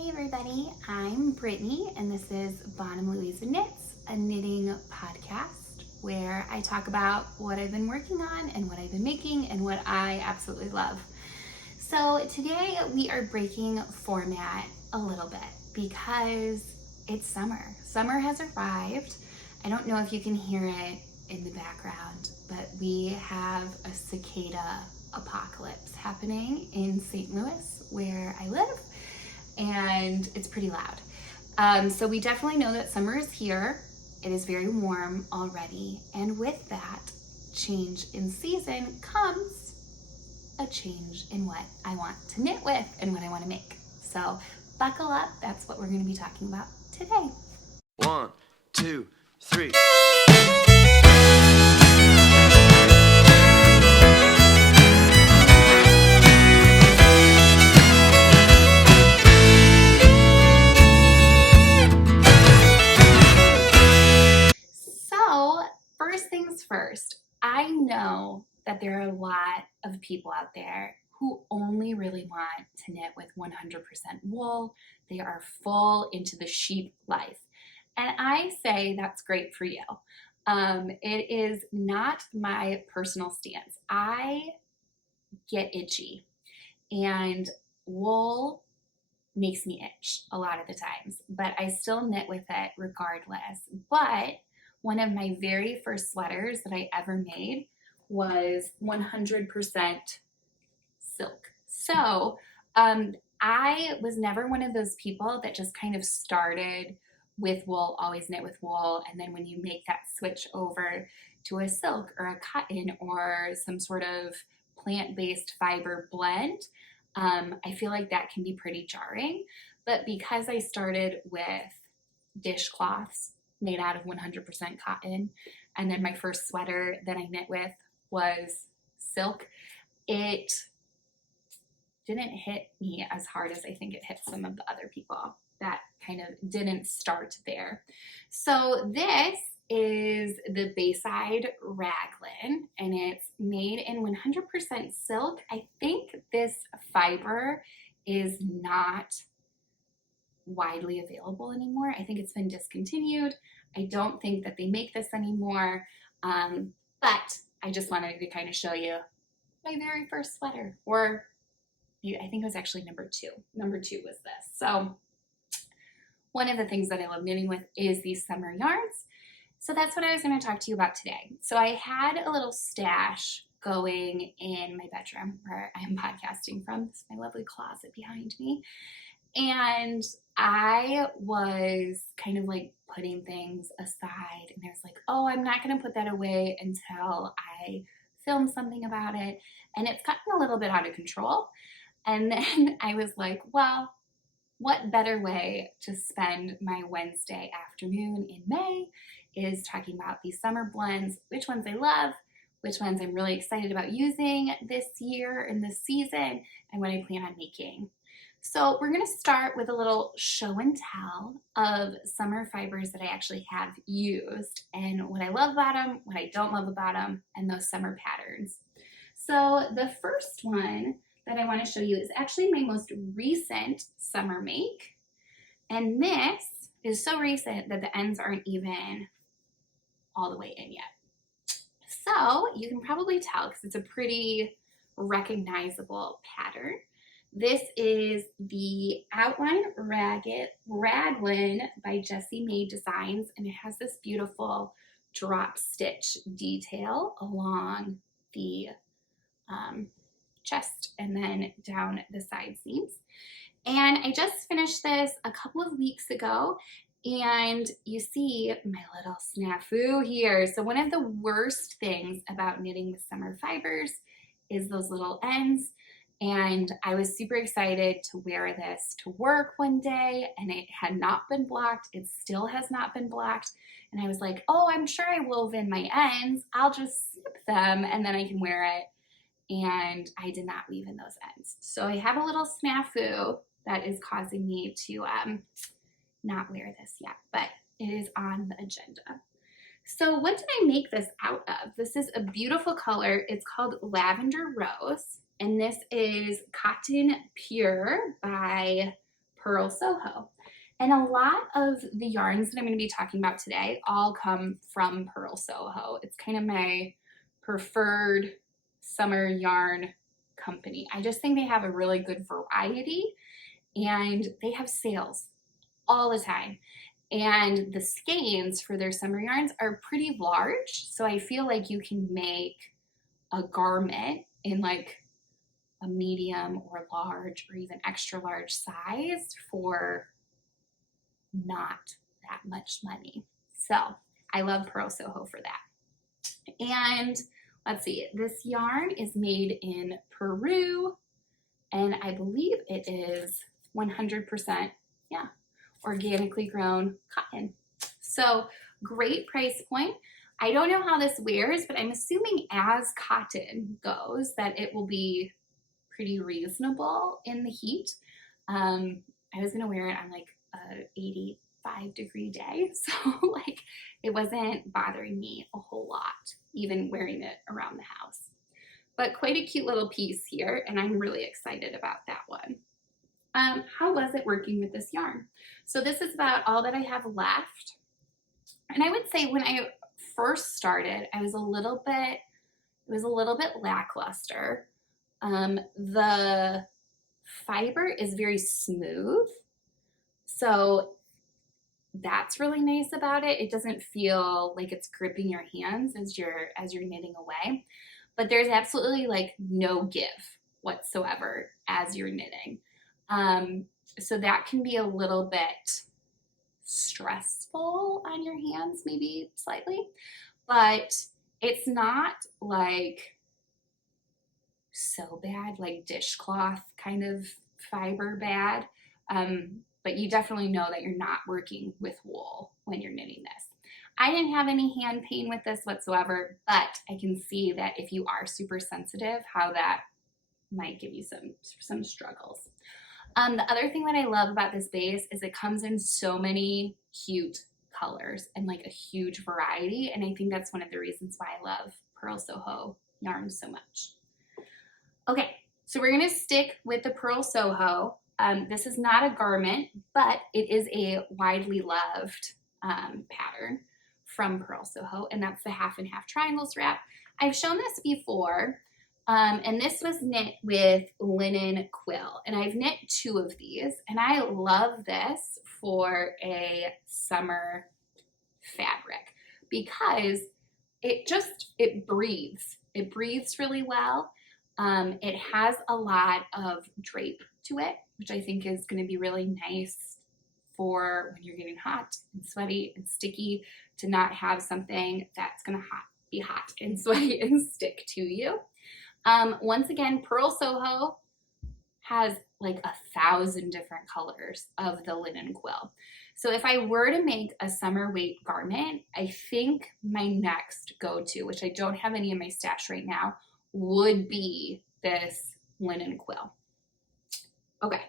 Hey everybody, I'm Brittany and this is Bonham Louisa Knits, a knitting podcast where I talk about what I've been working on and what I've been making and what I absolutely love. So today we are breaking format a little bit because it's summer. Summer has arrived. I don't know if you can hear it in the background, but we have a cicada apocalypse happening in St. Louis where I live. And it's pretty loud. So we definitely know that summer is here. It is very warm already. And with that change in season comes a change in what I want to knit with and what I want to make. So buckle up. That's what we're going to be talking about today. 1, 2, 3. So first things first, I know that there are a lot of people out there who only really want to knit with 100% wool. They are full into the sheep life. And I say that's great for you. It is not my personal stance. I get itchy and wool makes me itch a lot of the times, but I still knit with it regardless. But one of my very first sweaters that I ever made was 100% silk. So I was never one of those people that just kind of started with wool, always knit with wool, and then when you make that switch over to a silk or a cotton or some sort of plant-based fiber blend, I feel like that can be pretty jarring. But because I started with dishcloths made out of 100% cotton, and then my first sweater that I knit with was silk, it didn't hit me as hard as I think it hit some of the other people that kind of didn't start there. So this is the Bayside Raglan, and it's made in 100% silk. I think this fiber is not widely available anymore. I think it's been discontinued. I don't think that they make this anymore, but I just wanted to kind of show you my very first sweater, or I think it was actually number two. Number two was this. So one of the things that I love knitting with is these summer yarns. So that's what I was going to talk to you about today. So I had a little stash going in my bedroom where I am podcasting from. This is my lovely closet behind me. And I was kind of like putting things aside, and I was like, oh, I'm not going to put that away until I film something about it. And it's gotten a little bit out of control. And then I was like, well, what better way to spend my Wednesday afternoon in May is talking about these summer blends, which ones I love, which ones I'm really excited about using this year and this season, and what I plan on making. So we're going to start with a little show and tell of summer fibers that I actually have used and what I love about them, what I don't love about them, and those summer patterns. So the first one that I want to show you is actually my most recent summer make. And this is so recent that the ends aren't even all the way in yet. So you can probably tell because it's a pretty recognizable pattern. This is the Outline Raglan by Jessie Mae Designs, and it has this beautiful drop stitch detail along the chest and then down the side seams. And I just finished this a couple of weeks ago, and you see my little snafu here. So one of the worst things about knitting with summer fibers is those little ends. And I was super excited to wear this to work one day, and it had not been blocked. It still has not been blocked. And I was like, oh, I'm sure I wove in my ends. I'll just snip them and then I can wear it. And I did not weave in those ends. So I have a little snafu that is causing me to not wear this yet, but it is on the agenda. So what did I make this out of? This is a beautiful color. It's called Lavender Rose, and this is Cotton Pure by Purl Soho. And a lot of the yarns that I'm going to be talking about today all come from Purl Soho. It's kind of my preferred summer yarn company. I just think they have a really good variety and they have sales all the time. And the skeins for their summer yarns are pretty large. So I feel like you can make a garment in like a medium or large or even extra large size for not that much money. So I love Purl Soho for that. And let's see, this yarn is made in Peru, and I believe it is 100%, organically grown cotton. So great price point. I don't know how this wears, but I'm assuming as cotton goes that it will be pretty reasonable in the heat. I was gonna wear it on like a 85-degree day, so like it wasn't bothering me a whole lot, even wearing it around the house. But quite a cute little piece here, and I'm really excited about that one. How was it working with this yarn? So this is about all that I have left. And I would say when I first started, it was a little bit lackluster. The fiber is very smooth, so that's really nice about it. It doesn't feel like it's gripping your hands as you're knitting away, but there's absolutely like no give whatsoever as you're knitting. So that can be a little bit stressful on your hands, maybe slightly, but it's not like so bad, like dishcloth kind of fiber bad. But you definitely know that you're not working with wool when you're knitting this. I didn't have any hand pain with this whatsoever, but I can see that if you are super sensitive, how that might give you some struggles. The other thing that I love about this base is it comes in so many cute colors and like a huge variety, and I think that's one of the reasons why I love Purl Soho yarn so much. Okay, so we're gonna stick with the Purl Soho. This is not a garment, but it is a widely loved pattern from Purl Soho, and that's the half and half triangles wrap. I've shown this before, and this was knit with linen quill, and I've knit 2 of these, and I love this for a summer fabric because it breathes. It breathes really well. It has a lot of drape to it, which I think is going to be really nice for when you're getting hot and sweaty and sticky, to not have something that's going to be hot and sweaty and stick to you. Once again, Purl Soho has like 1,000 different colors of the linen quill. So if I were to make a summer weight garment, I think my next go-to, which I don't have any in my stash right now, would be this linen quill. Okay.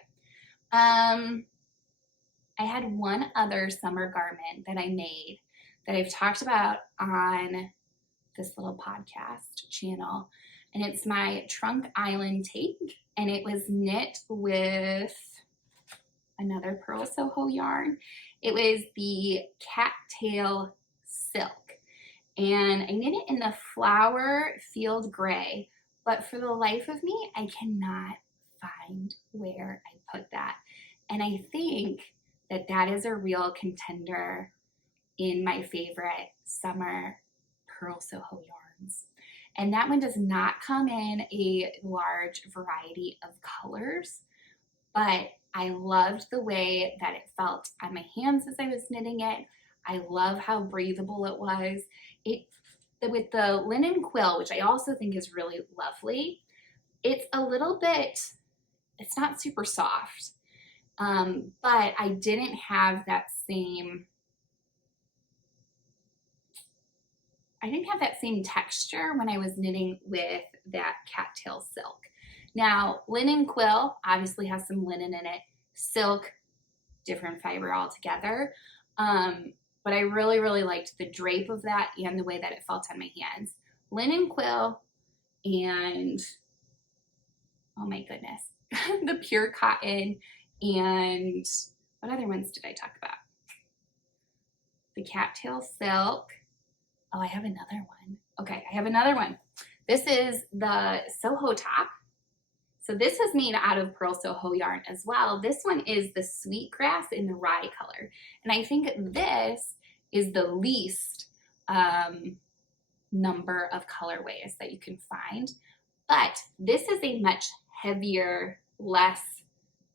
I had one other summer garment that I made that I've talked about on this little podcast channel, and it's my Trunk Island tape, and it was knit with another Purl Soho yarn. It was the Cattail Silk, and I knit it in the Flower Field Gray, but for the life of me, I cannot find where I put that. And I think that that is a real contender in my favorite summer Purl Soho yarns. And that one does not come in a large variety of colors, but I loved the way that it felt on my hands as I was knitting it. I love how breathable it was. With the linen quill, which I also think is really lovely, it's a little bit, it's not super soft, but I didn't have that same texture when I was knitting with that Cattail Silk. Now, linen quill obviously has some linen in it. Silk, different fiber altogether. But I really, really liked the drape of that and the way that it felt on my hands. Linen quill and, oh my goodness, the pure cotton And what other ones did I talk about? The cattail silk. Oh, I have another one. Okay, I have another one. This is the Soho top. So this is made out of Pearl Soho yarn as well. This one is the Sweetgrass in the rye color. And I think this is the least number of colorways that you can find. But this is a much heavier, less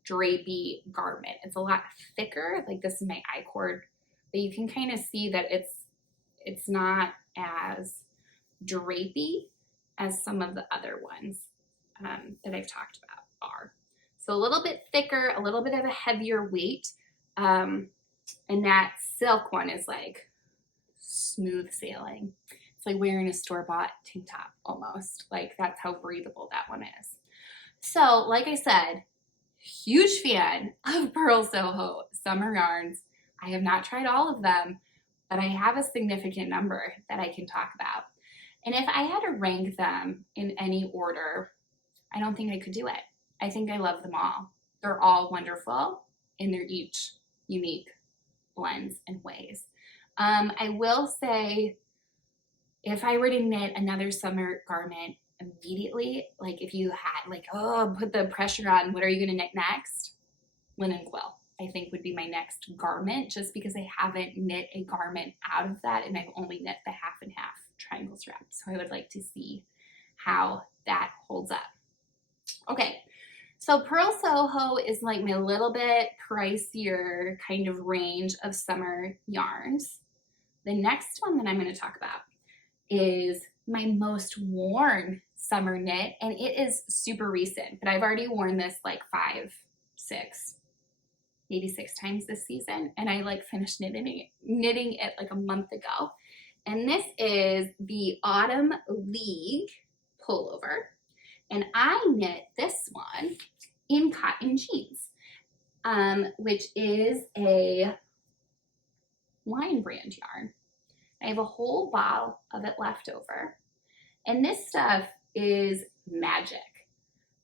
drapey garment. It's a lot thicker. Like this is my I-cord, but you can kind of see that it's not as drapey as some of the other ones that I've talked about are. So a little bit thicker, a little bit of a heavier weight. And that silk one is like smooth sailing. It's like wearing a store-bought tank top almost. Like that's how breathable that one is. So like I said, huge fan of Pearl Soho summer yarns. I have not tried all of them, but I have a significant number that I can talk about. And if I had to rank them in any order, I don't think I could do it. I think I love them all. They're all wonderful in their each unique blends and ways. I will say, if I were to knit another summer garment immediately, like if you had like, oh, put the pressure on, what are you gonna knit next? Linen quill, I think would be my next garment, just because I haven't knit a garment out of that and I've only knit the half and half triangle strap. So I would like to see how that holds up. Okay, so Pearl Soho is like my little bit pricier kind of range of summer yarns. The next one that I'm going to talk about is my most worn summer knit, and it is super recent, but I've already worn this like 5, 6, maybe 6 times this season, and I like finished knitting it like a month ago. And this is the Autumn League pullover, and I knit this one in cotton jeans, which is a Lion Brand yarn. I have a whole bottle of it left over, and this stuff is magic.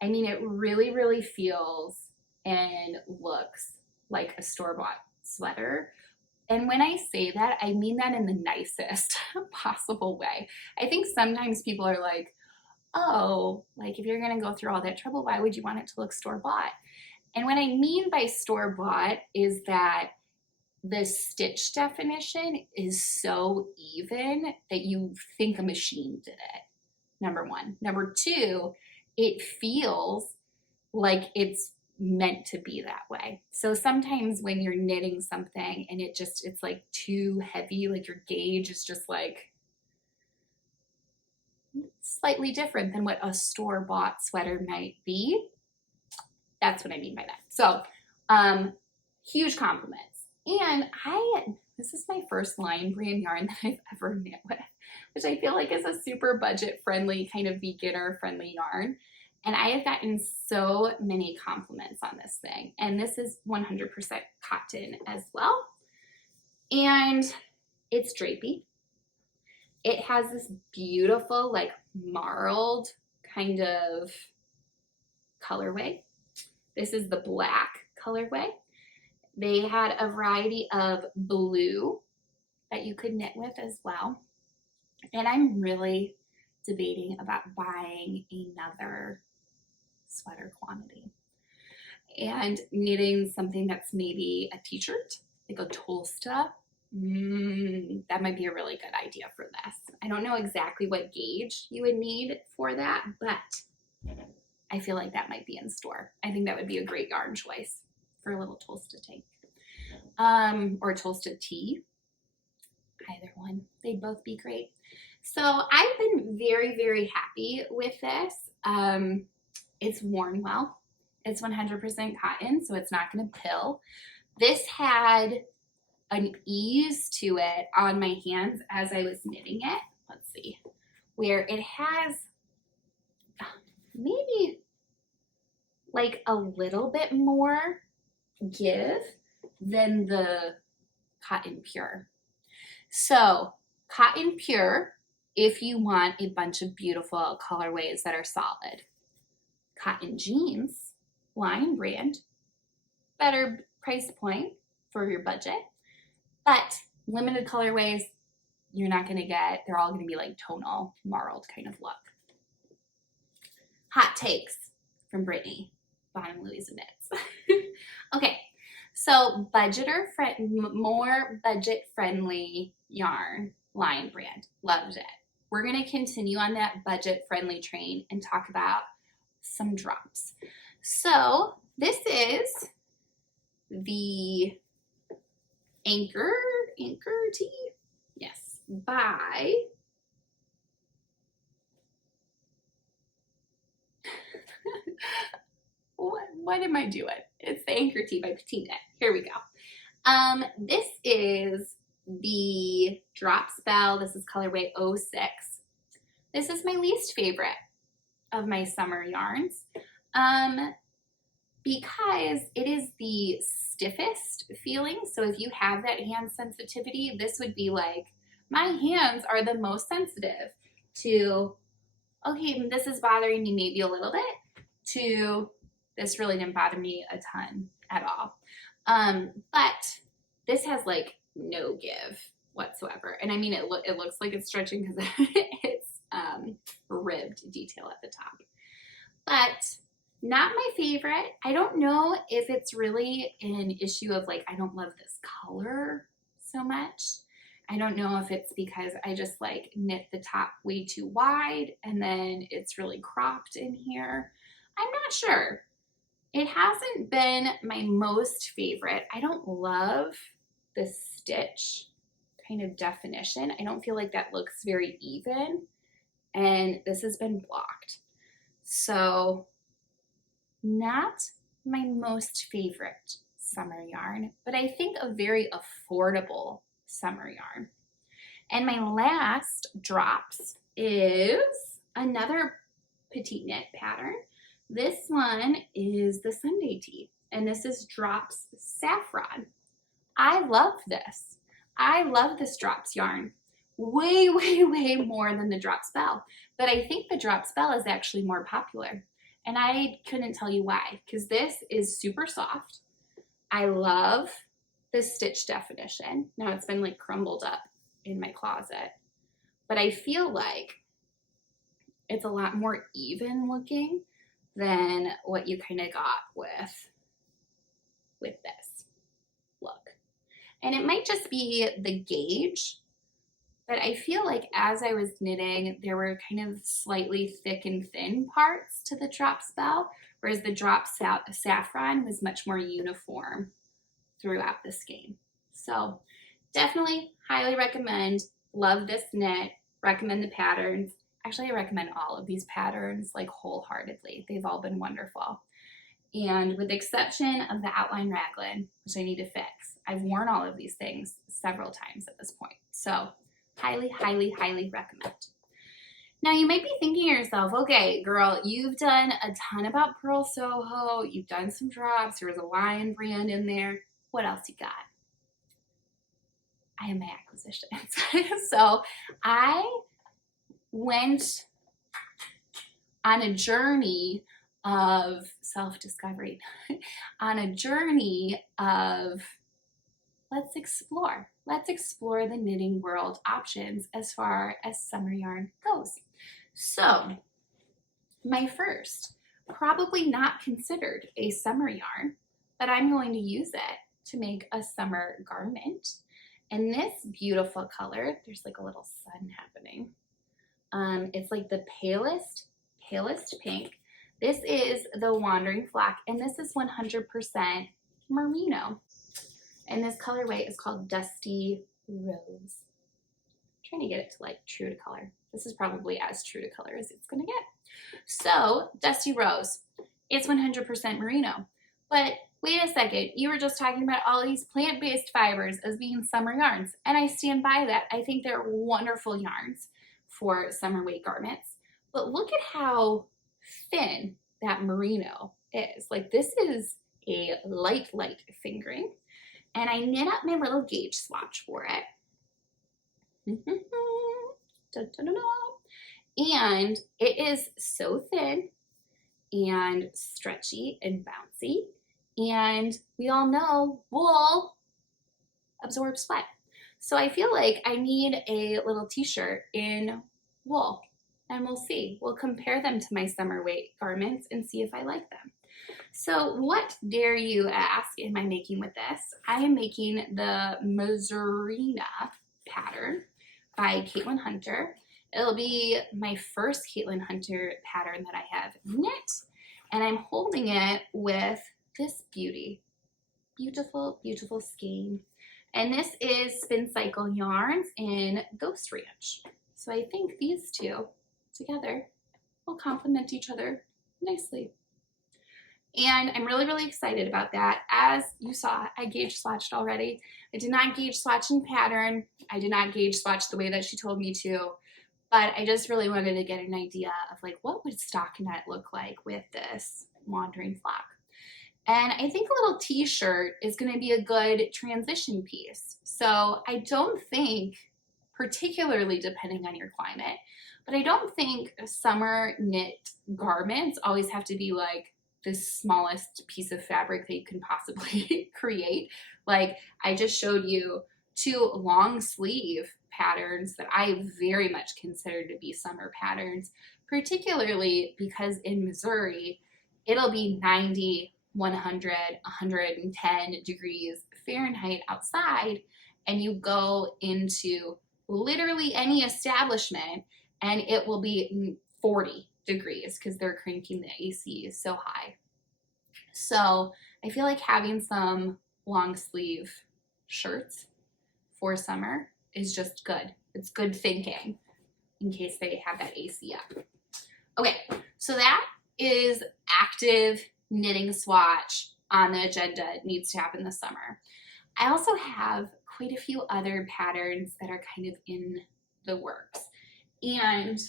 I mean, it really, really feels and looks like a store-bought sweater. And when I say that, I mean that in the nicest possible way. I think sometimes people are like, oh, like if you're gonna go through all that trouble, why would you want it to look store-bought? And what I mean by store-bought is that the stitch definition is so even that you think a machine did it, number one. Number two, it feels like it's meant to be that way. So sometimes when you're knitting something and it's like too heavy, like your gauge is just like slightly different than what a store-bought sweater might be. That's what I mean by that. So huge compliments. And this is my first Lion Brand yarn that I've ever knit with, which I feel like is a super budget-friendly, kind of beginner-friendly yarn. And I have gotten so many compliments on this thing. And this is 100% cotton as well. And it's drapey. It has this beautiful, like, marled kind of colorway. This is the black colorway. They had a variety of blue that you could knit with as well. And I'm really debating about buying another sweater quantity and knitting something that's maybe a t-shirt, like a Tolsta. That might be a really good idea for this. I don't know exactly what gauge you would need for that, but I feel like that might be in store. I think that would be a great yarn choice for a little Tolsta tank, or Tolsta tee, either one. They'd both be great. So I've been very, very happy with this. It's worn well. It's 100% cotton, so it's not going to pill. This had an ease to it on my hands as I was knitting it. Let's see, where it has maybe like a little bit more give than the Cotton Pure. So Cotton Pure, if you want a bunch of beautiful colorways that are solid. Cotton Jeans, Lion Brand, better price point for your budget, but limited colorways you're not going to get. They're all going to be like tonal, marled kind of look. Hot takes from Brittany, Bonham Louisa Knits. Okay, so more budget-friendly yarn, Lion Brand. Loved it. We're going to continue on that budget-friendly train and talk about some drops. So this is the Anchor Tee, yes, by what am I doing? It's the Anchor Tee by Petite Knit. Here we go. This is the Drop Spell. This is colorway 06. This is my least favorite of my summer yarns because it is the stiffest feeling. So if you have that hand sensitivity, this would be like, my hands are the most sensitive to, okay, this is bothering me maybe a little bit, to this really didn't bother me a ton at all. But this has like no give whatsoever. And I mean, it looks like it's stretching because it's ribbed detail at the top. But not my favorite. I don't know if it's really an issue of like, I don't love this color so much. I don't know if it's because I just like knit the top way too wide and then it's really cropped in here. I'm not sure. It hasn't been my most favorite. I don't love the stitch kind of definition. I don't feel like that looks very even, and this has been blocked. So not my most favorite summer yarn, but I think a very affordable summer yarn. And my last drops is another Petite Knit pattern. This one is the Sunday Tee, and this is Drops Saffron. I love this. I love this Drops yarn way, way, way more than the Drop Spell. But I think the Drop Spell is actually more popular. And I couldn't tell you why, because this is super soft. I love the stitch definition. Now it's been like crumbled up in my closet, but I feel like it's a lot more even looking than what you kind of got with this look. And it might just be the gauge, but I feel like as I was knitting, there were kind of slightly thick and thin parts to the Drop Spell, whereas the Drop Saffron was much more uniform throughout the skein. So definitely highly recommend. Love this knit. Recommend the patterns. Actually, I recommend all of these patterns like wholeheartedly. They've all been wonderful. And with the exception of the outline raglan, which I need to fix, I've worn all of these things several times at this point. So highly, highly, highly recommend. Now you might be thinking to yourself, okay, girl, you've done a ton about Purl Soho. You've done some drops. There was a Lion Brand in there. What else you got? I have my acquisitions. So I went on a journey of self-discovery, on a journey of let's explore the knitting world options as far as summer yarn goes. So my first, probably not considered a summer yarn, but I'm going to use it to make a summer garment. And this beautiful color, there's like a little sun happening. It's like the palest pink. This is the Wandering Flock, and this is 100% merino. And this colorway is called Dusty Rose. I'm trying to get it to like true to color. This is probably as true to color as it's gonna get. So Dusty Rose, it's 100% merino. But wait a second, you were just talking about all these plant-based fibers as being summer yarns, and I stand by that. I think they're wonderful yarns for summer weight garments. But look at how thin that merino is. Like, this is a light fingering. And I knit up my little gauge swatch for it. And it is so thin and stretchy and bouncy. And we all know wool absorbs sweat. So I feel like I need a little t-shirt in wool, and we'll see. We'll compare them to my summer weight garments and see if I like them. So what dare you ask am I making with this? I am making the Mazzurina pattern by Caitlin Hunter. It'll be my first Caitlin Hunter pattern that I have knit, and I'm holding it with this beauty. Beautiful, beautiful skein. And this is Spin Cycle Yarns in Ghost Ranch. So I think these two together will complement each other nicely. And I'm really, really excited about that. As you saw, I gauge swatched already. I did not gauge swatch in pattern. I did not gauge swatch the way that she told me to, but I just really wanted to get an idea of like, what would stockinette look like with this wandering flock? And I think a little t-shirt is gonna be a good transition piece. So I don't think, particularly depending on your climate, but I don't think summer knit garments always have to be like the smallest piece of fabric that you can possibly create. Like I just showed you two long sleeve patterns that I very much consider to be summer patterns, particularly because in Missouri, it'll be 90, 100, 110 degrees Fahrenheit outside, and you go into literally any establishment and it will be 40 degrees because they're cranking the AC so high. So I feel like having some long sleeve shirts for summer is just good. It's good thinking in case they have that AC up. Okay, so that is active knitting swatch on the agenda. It needs to happen this summer. I also have quite a few other patterns that are kind of in the works, and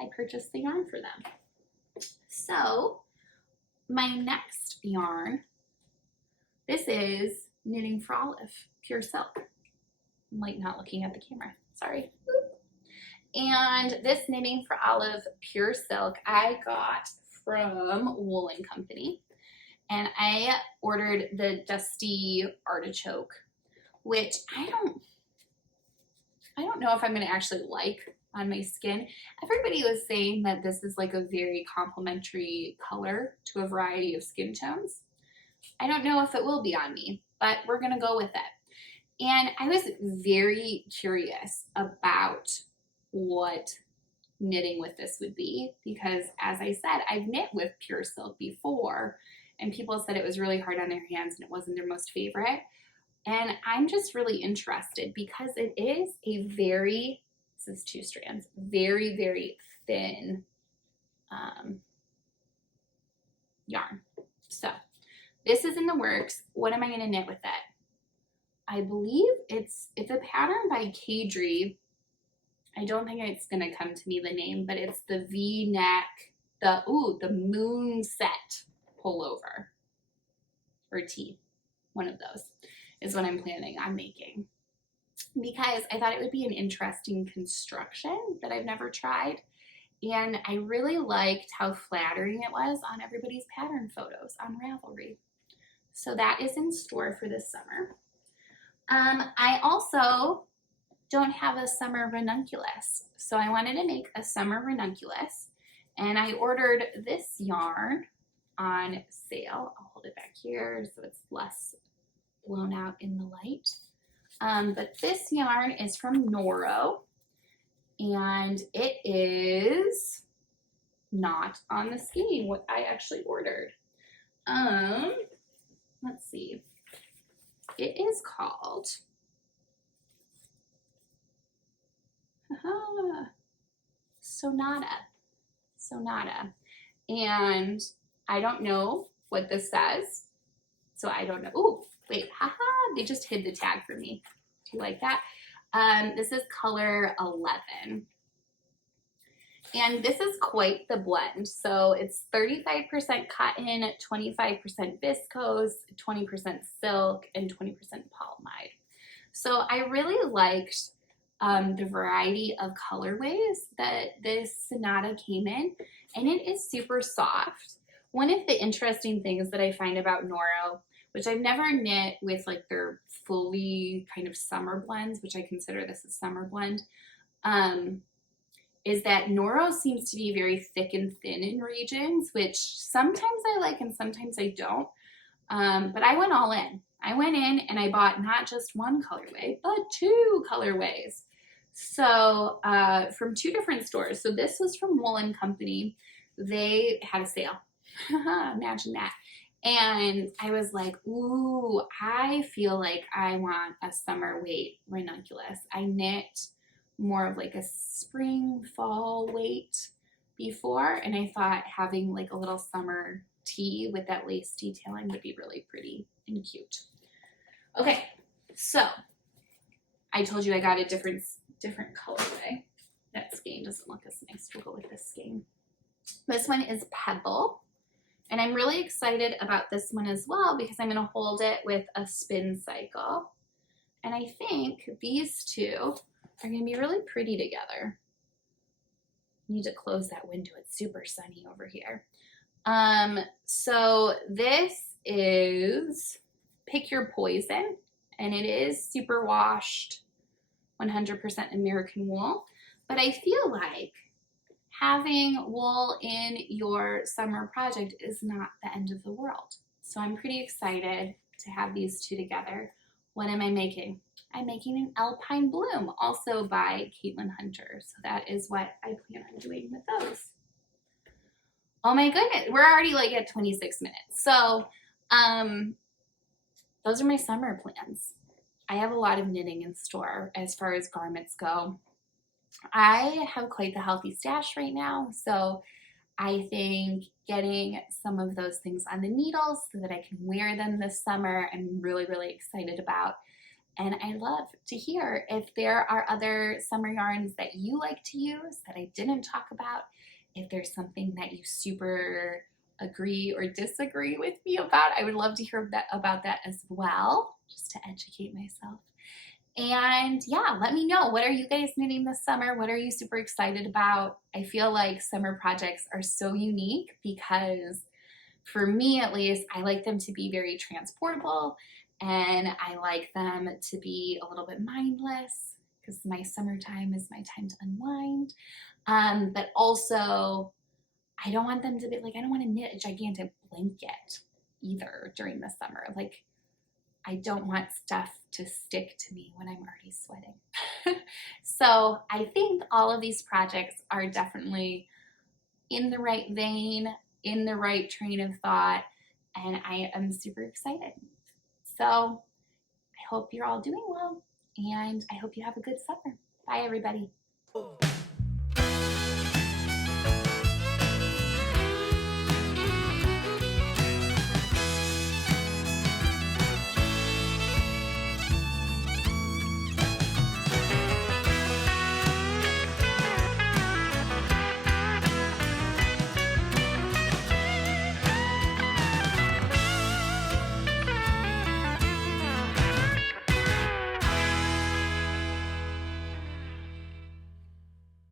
I purchased the yarn for them. So my next yarn, this is Knitting for Olive, Pure Silk. I'm like not looking at the camera, sorry. And this Knitting for Olive Pure Silk I got from Wool & Company, and I ordered the Dusty Artichoke, which I don't know if I'm gonna actually like on my skin. Everybody was saying that this is like a very complementary color to a variety of skin tones. I don't know if it will be on me, but we're gonna go with it. And I was very curious about what knitting with this would be, because as I said, I've knit with Pure Silk before, and people said it was really hard on their hands and it wasn't their most favorite. And I'm just really interested because it is a very, this is 2 strands, very, very thin yarn. So this is in the works. What am I gonna knit with it? I believe it's a pattern by Kadri. I don't think it's gonna come to me the name, but it's the V-neck, the moon set pullover, or tee, one of those is what I'm planning on making, because I thought it would be an interesting construction that I've never tried, and I really liked how flattering it was on everybody's pattern photos on Ravelry. So that is in store for this summer. I also don't have a summer ranunculus, so I wanted to make a summer ranunculus, and I ordered this yarn on sale. I'll hold it back here so it's less blown out in the light. But this yarn is from Noro, and it is not on the skein what I actually ordered. Let's see. It is called Sonata. And I don't know what this says, so I don't know. Oh, wait, they just hid the tag for me. Do you like that? This is color 11. And this is quite the blend. So it's 35% cotton, 25% viscose, 20% silk, and 20% polyamide. So I really liked the variety of colorways that this Sonata came in, and it is super soft, One of the interesting things that I find about Noro, which I've never knit with like their fully kind of summer blends, which I consider this a summer blend, is that Noro seems to be very thick and thin in regions, which sometimes I like and sometimes I don't. But I went all in. I went in and I bought not just one colorway, but 2 colorways. So from 2 different stores. So this was from Wool & Company. They had a sale. Imagine that. And I was like, ooh, I feel like I want a summer weight ranunculus. I knit more of like a spring, fall weight before, and I thought having like a little summer tee with that lace detailing would be really pretty and cute. Okay, so I told you I got a different colorway. That skein doesn't look as nice. We'll go with this skein. This one is Pebble. And I'm really excited about this one as well because I'm going to hold it with a spin cycle. And I think these 2 are going to be really pretty together. Need to close that window. It's super sunny over here. So this is Pick Your Poison, and it is super washed 100% American wool. But I feel like having wool in your summer project is not the end of the world. So I'm pretty excited to have these 2 together. What am I making? I'm making an Alpine Bloom, also by Caitlin Hunter. So that is what I plan on doing with those. Oh my goodness, we're already like at 26 minutes. So those are my summer plans. I have a lot of knitting in store as far as garments go. I have quite the healthy stash right now, so I think getting some of those things on the needles so that I can wear them this summer, I'm really, really excited about. And I love to hear if there are other summer yarns that you like to use that I didn't talk about, if there's something that you super agree or disagree with me about. I would love to hear about that as well, just to educate myself. And yeah, let me know. What are you guys knitting this summer? What are you super excited about? I feel like summer projects are so unique because for me at least, I like them to be very transportable and I like them to be a little bit mindless because my summertime is my time to unwind. But also, I don't want them to be like, I don't want to knit a gigantic blanket either during the summer. Like, I don't want stuff to stick to me when I'm already sweating. So I think all of these projects are definitely in the right vein, in the right train of thought, and I am super excited. So I hope you're all doing well, and I hope you have a good summer. Bye, everybody.